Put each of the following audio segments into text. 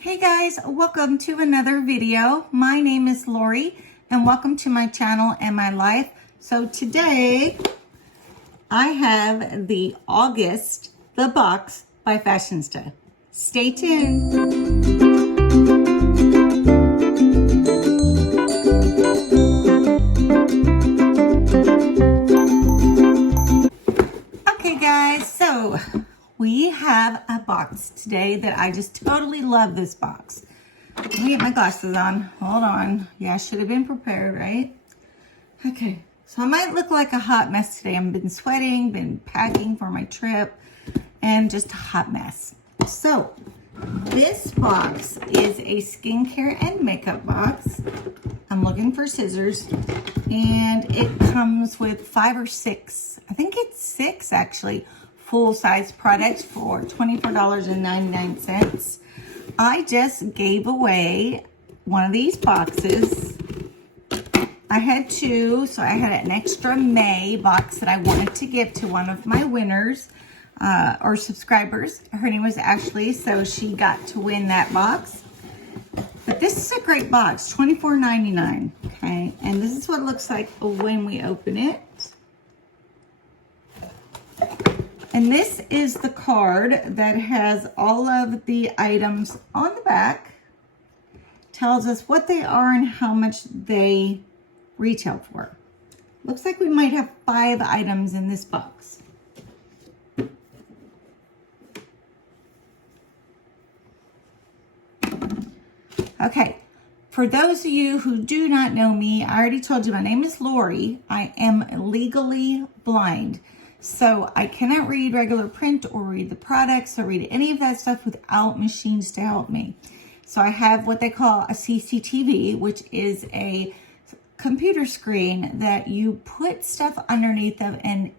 Hey guys, welcome to another video. My name is Lori and welcome to my channel and my life. So today I have the August The Box by Fashionista. Stay tuned. Okay guys, so we have a box today that I just totally love this box. Let me get my glasses on. Hold on. Yeah, I should have been prepared, right? Okay, so I might look like a hot mess today. I've been sweating, been packing for my trip, and just a hot mess. So, this box is a skincare and makeup box. I'm looking for scissors, and it comes with 5 or 6, I think it's 6 actually, full-size products for $24.99. I just gave away one of these boxes. I had 2, so I had an extra May box that I wanted to give to one of my winners or subscribers. Her name was Ashley, so she got to win that box. But this is a great box, $24.99, okay? And this is what it looks like when we open it. And this is the card that has all of the items on the back. Tells us what they are and how much they retail for. Looks like we might have 5 items in this box. Okay, for those of you who do not know me, I already told you my name is Lori. I am legally blind. So I cannot read regular print or read the products or read any of that stuff without machines to help me. So I have what they call a CCTV, which is a computer screen that you put stuff underneath them and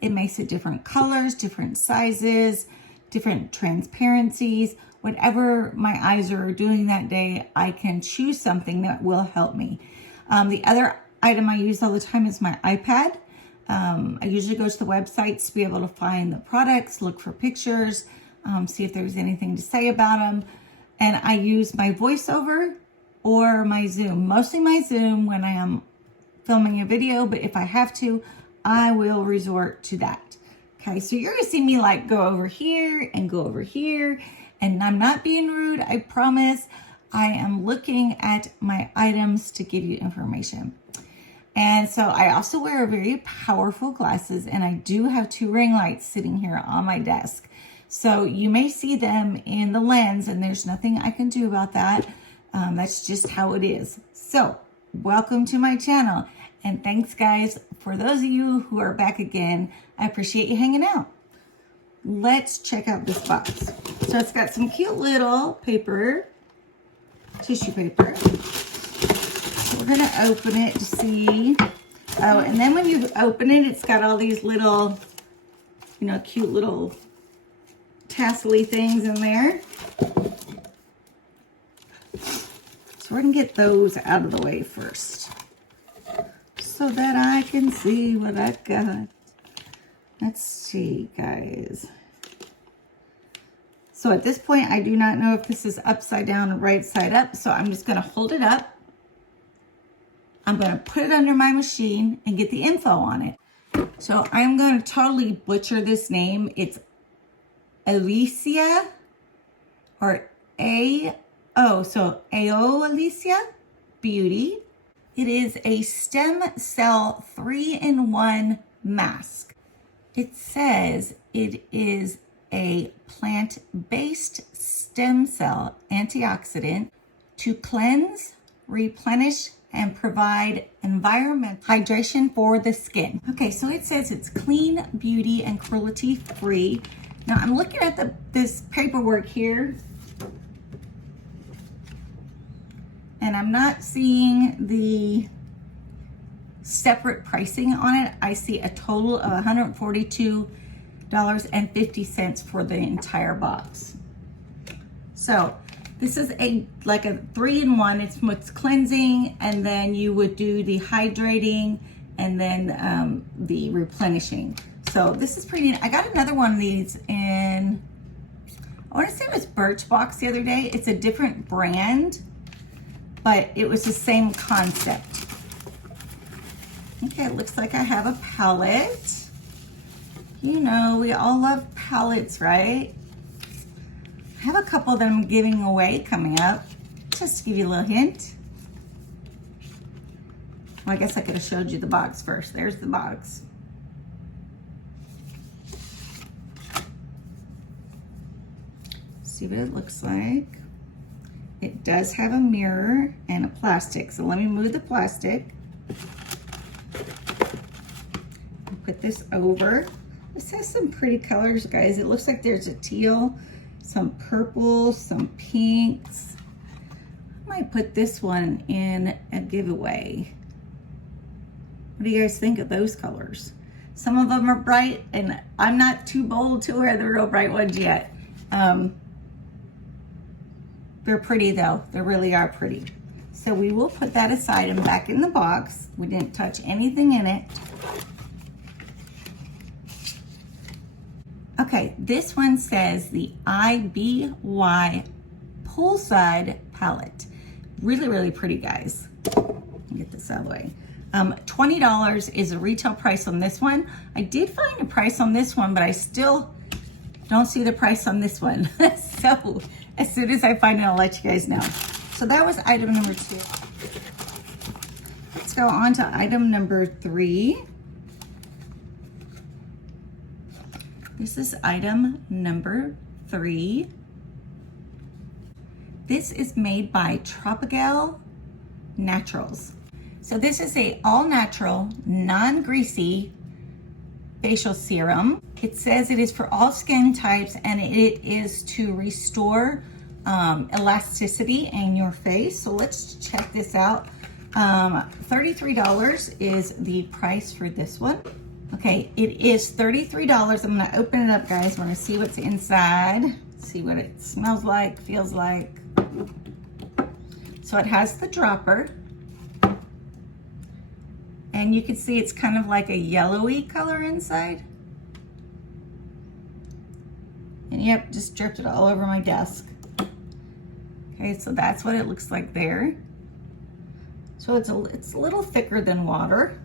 it makes it different colors, different sizes, different transparencies. Whatever my eyes are doing that day, I can choose something that will help me. The other item I use all the time is my iPad. I usually go to the websites to be able to find the products, look for pictures, see if there's anything to say about them. And I use my voiceover or my Zoom. Mostly my Zoom when I am filming a video, but if I have to, I will resort to that. Okay, so you're gonna see me like go over here and go over here, and I'm not being rude, I promise. I am looking at my items to give you information. And so I also wear very powerful glasses, and I do have 2 ring lights sitting here on my desk. So you may see them in the lens, and there's nothing I can do about that. That's just how it is. So welcome to my channel, and thanks guys for those of you who are back again. I appreciate you hanging out. Let's check out this box. So it's got some cute little paper, tissue paper. We're gonna open it to see. Oh, and then when you open it, it's got all these little, you know, cute little tassel-y things in there. So we're gonna get those out of the way first so that I can see what I got. Let's see, guys. So at this point, I do not know if this is upside down or right side up, so I'm just gonna hold it up. I'm going to put it under my machine and get the info on it. So I'm going to totally butcher this name. It's Alicia or Alicia Beauty. It is a stem cell 3-in-1 mask. It says it is a plant-based stem cell antioxidant to cleanse, replenish, and provide environmental hydration for the skin. Okay, so it says it's clean, beauty, and cruelty-free. Now I'm looking at this paperwork here, and I'm not seeing the separate pricing on it. I see a total of $142.50 for the entire box. So this is like a 3-in-1. It's cleansing, and then you would do the hydrating, and then the replenishing. So this is pretty neat. I got another one of these in I want to say it was Birchbox the other day. It's a different brand, but it was the same concept. Okay, it looks like I have a palette. You know, we all love palettes, right? I have a couple that I'm giving away coming up, just to give you a little hint. Well, I guess I could have showed you the box first. There's the box. See what it looks like. It does have a mirror and a plastic. So let me move the plastic. Put this over. This has some pretty colors, guys. It looks like there's a teal, some purple, some pinks. I might put this one in a giveaway. What do you guys think of those colors? Some of them are bright, and I'm not too bold to wear the real bright ones yet. They're pretty though. They really are pretty. So we will put that aside and back in the box. We didn't touch anything in it. Okay, this one says the IPSY Poolside Palette. Really, really pretty, guys. Get this out of the way. $20 is the retail price on this one. I did find a price on this one, but I still don't see the price on this one. So as soon as I find it, I'll let you guys know. So that was item number 2. Let's go on to item number 3. This is item number 3. This is made by Tropical Naturals. So this is a all-natural, non-greasy facial serum. It says it is for all skin types, and it is to restore elasticity in your face. So let's check this out. $33 is the price for this one. Okay, it is $33. I'm gonna open it up, guys. We're gonna see what's inside, see what it smells like, feels like. So it has the dropper. And you can see it's kind of like a yellowy color inside. And yep, just dripped it all over my desk. Okay, so that's what it looks like there. So it's a little thicker than water.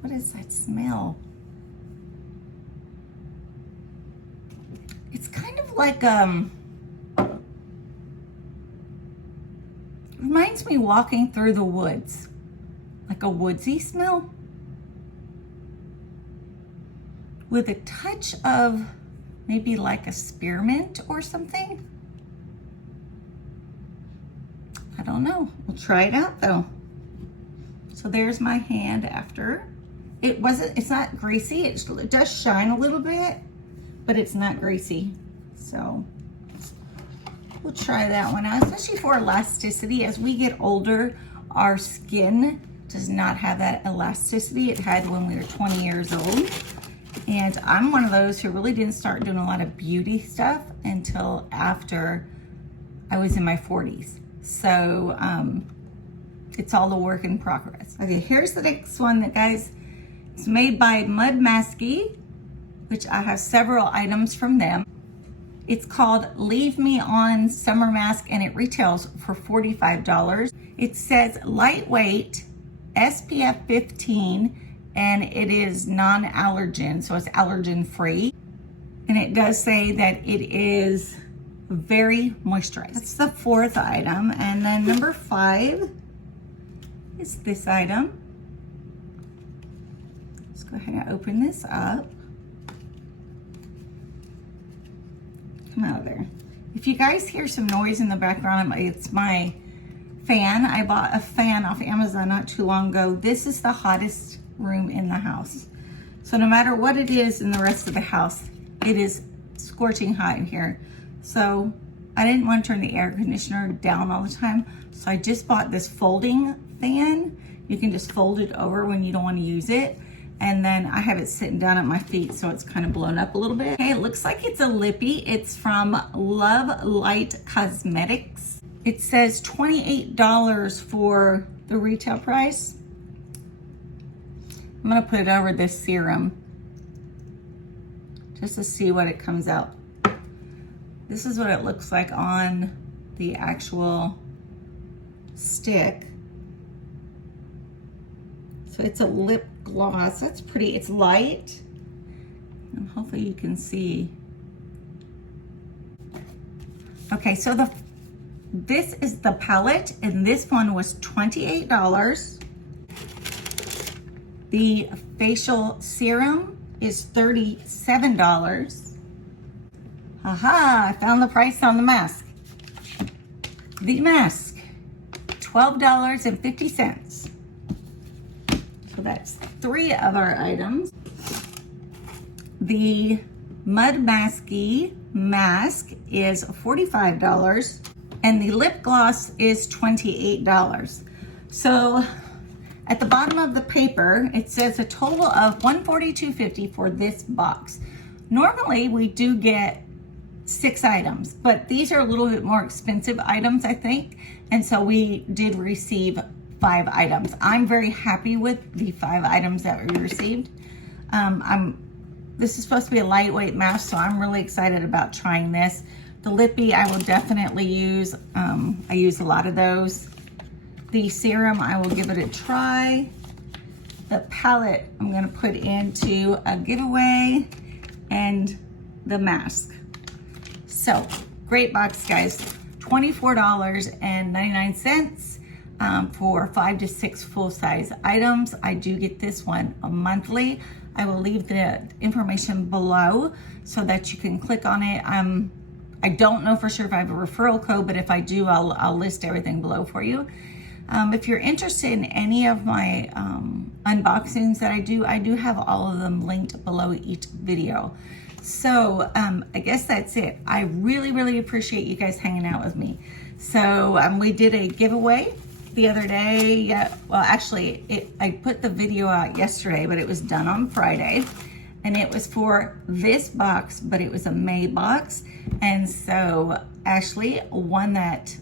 What is that smell? It's kind of like, reminds me walking through the woods, like a woodsy smell with a touch of maybe like a spearmint or something. I don't know. We'll try it out though. So there's my hand after. It's not greasy. It does shine a little bit, but it's not greasy. So we'll try that one out, especially for elasticity. As we get older, our skin does not have that elasticity it had when we were 20 years old. And I'm one of those who really didn't start doing a lot of beauty stuff until after I was in my 40s. So it's all a work in progress. Okay, here's the next one, guys. It's made by mintMONGOOSE, which I have several items from them. It's called Leave Me On Summer Mask, and it retails for $45. It says lightweight, SPF 15, and it is non-allergen, so it's allergen free. And it does say that it is very moisturized. That's the 4th item. And then number 5 is this item. Let's go ahead and open this up. Come out of there. If you guys hear some noise in the background, it's my fan. I bought a fan off Amazon not too long ago. This is the hottest room in the house. So no matter what it is in the rest of the house, it is scorching hot in here. So I didn't want to turn the air conditioner down all the time. So I just bought this folding fan. You can just fold it over when you don't want to use it. And then I have it sitting down at my feet, so it's kind of blown up a little bit. Okay, it looks like it's a lippy. It's from Love Light Cosmetics. It says $28 for the retail price. I'm gonna put it over this serum. just to see what it comes out. This is what it looks like on the actual stick. So it's a lip gloss. That's pretty. It's light. And hopefully you can see. Okay, so this is the palette, and this one was $28. The facial serum is $37. Aha, I found the price on the mask. The mask, $12.50. So that's 3 of our items. The Mud Masky mask is $45, and the lip gloss is $28. So at the bottom of the paper, it says a total of $142.50 for this box. Normally we do get 6 items, but these are a little bit more expensive items, I think. And so we did receive 5 items. I'm very happy with the 5 items that we received. This is supposed to be a lightweight mask, so I'm really excited about trying this. The lippy I will definitely use. I use a lot of those. The serum, I will give it a try. The palette, I'm gonna put into a giveaway, and the mask. So, great box, guys. $24.99 for 5 to 6 full-size items. I do get this one monthly. I will leave the information below so that you can click on it. I don't know for sure if I have a referral code, but if I do, I'll list everything below for you. If you're interested in any of my unboxings that I do have all of them linked below each video. So I guess that's it. I really appreciate you guys hanging out with me. So we did a giveaway the other day. Yeah, well, actually, I put the video out yesterday, but it was done on Friday. And it was for this box, but it was a May box. And so Ashley won that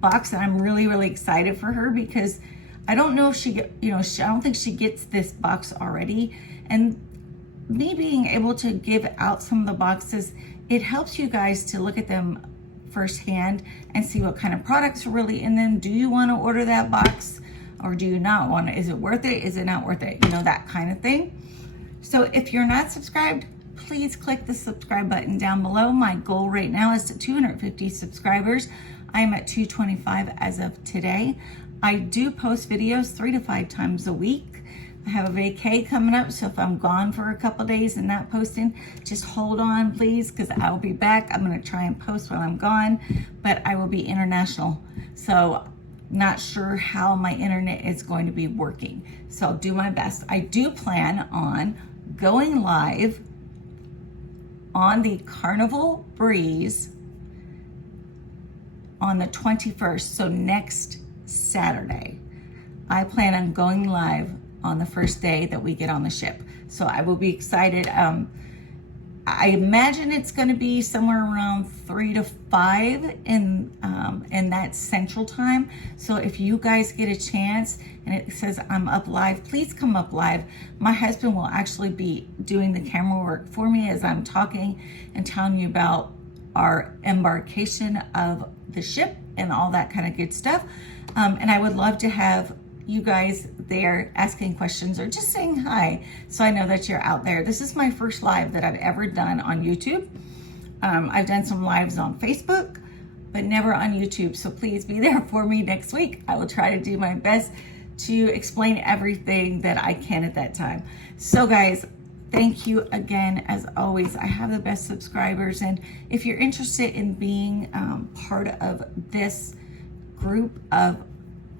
box, and I'm really excited for her because I don't know if she I don't think she gets this box already. And me being able to give out some of the boxes, it helps you guys to look at them firsthand and see what kind of products are really in them. Do you want to order that box or do you not want it? Is it worth it? Is it not worth it? That kind of thing. So if you're not subscribed, please click the subscribe button down below. My goal right now is to 250 subscribers. I'm at 225 as of today. I do post videos 3 to 5 times a week. I have a vacay coming up, so if I'm gone for a couple days and not posting, just hold on, please, because I'll be back. I'm going to try and post while I'm gone, but I will be international. So not sure how my internet is going to be working. So I'll do my best. I do plan on going live on the Carnival Breeze on the 21st, so next Saturday. I plan on going live on the first day that we get on the ship. So I will be excited. I imagine it's going to be somewhere around 3 to 5 in that central time. So if you guys get a chance and it says I'm up live, please come up live. My husband will actually be doing the camera work for me as I'm talking and telling you about our embarkation of the ship and all that kind of good stuff. And I would love to have you guys there asking questions or just saying hi, so I know that you're out there. This is my first live that I've ever done on YouTube. I've done some lives on Facebook, but never on YouTube. So please be there for me next week. I will try to do my best to explain everything that I can at that time. So guys, thank you again. As always, I have the best subscribers. And if you're interested in being part of this group of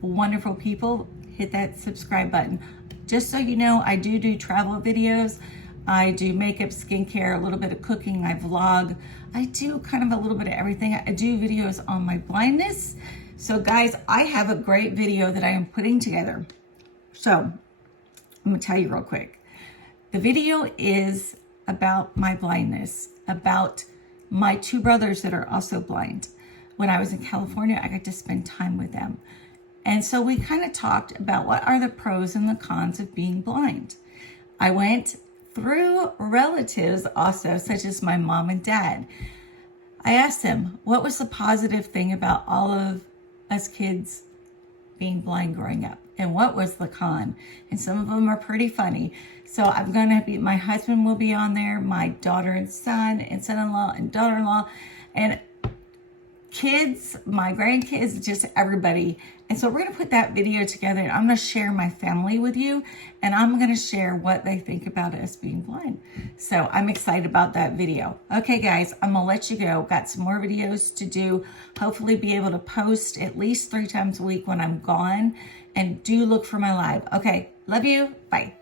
wonderful people, hit that subscribe button. Just so you know, I do travel videos. I do makeup, skincare, a little bit of cooking. I vlog. I do kind of a little bit of everything. I do videos on my blindness. So guys, I have a great video that I am putting together. So I'm gonna tell you real quick. The video is about my blindness, about my 2 brothers that are also blind. When I was in California, I got to spend time with them. And so we kind of talked about what are the pros and the cons of being blind. I went through relatives also, such as my mom and dad. I asked them, what was the positive thing about all of us kids being blind growing up? And what was the con? And some of them are pretty funny. So I'm going to be, my husband will be on there, my daughter and son-in-law and daughter-in-law, and kids, my grandkids, just everybody. And so we're going to put that video together, and I'm going to share my family with you, and I'm going to share what they think about us being blind. So I'm excited about that video. Okay, guys, I'm going to let you go. Got some more videos to do. Hopefully be able to post at least 3 times a week when I'm gone, and do look for my live. Okay, love you. Bye.